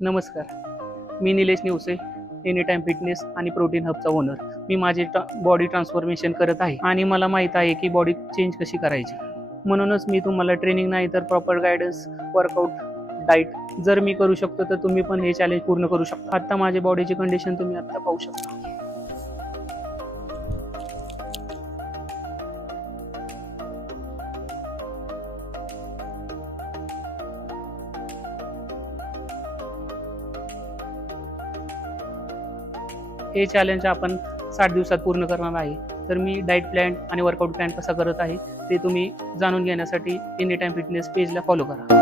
नमस्कार, मी Nilesh निवसे, any time fitness आणि protein हबचा owner. मी माझे बॉडी ट्रान्सफॉर्मेशन करत आहे आणि मला माहीत आहे की बॉडी चेंज कशी करायची. म्हणूनच मी तुम्हाला ट्रेनिंग नाही तर प्रॉपर गायडन्स, वर्कआउट, डाईट जर मी करू शकतो तर तुम्ही पण हे चॅलेंज पूर्ण करू शकता. आता माझ्या बॉडीची कंडिशन तुम्ही आता पाहू शकता. हे चॅलेंज आपण 60 दिवसात पूर्ण करणार आहे. तर मी डाएट प्लॅन आणि वर्कआउट प्लॅन कसा करत आहे ते तुम्ही जाणून घेण्यासाठी एनी टाइम फिटनेस पेजला फॉलो करा.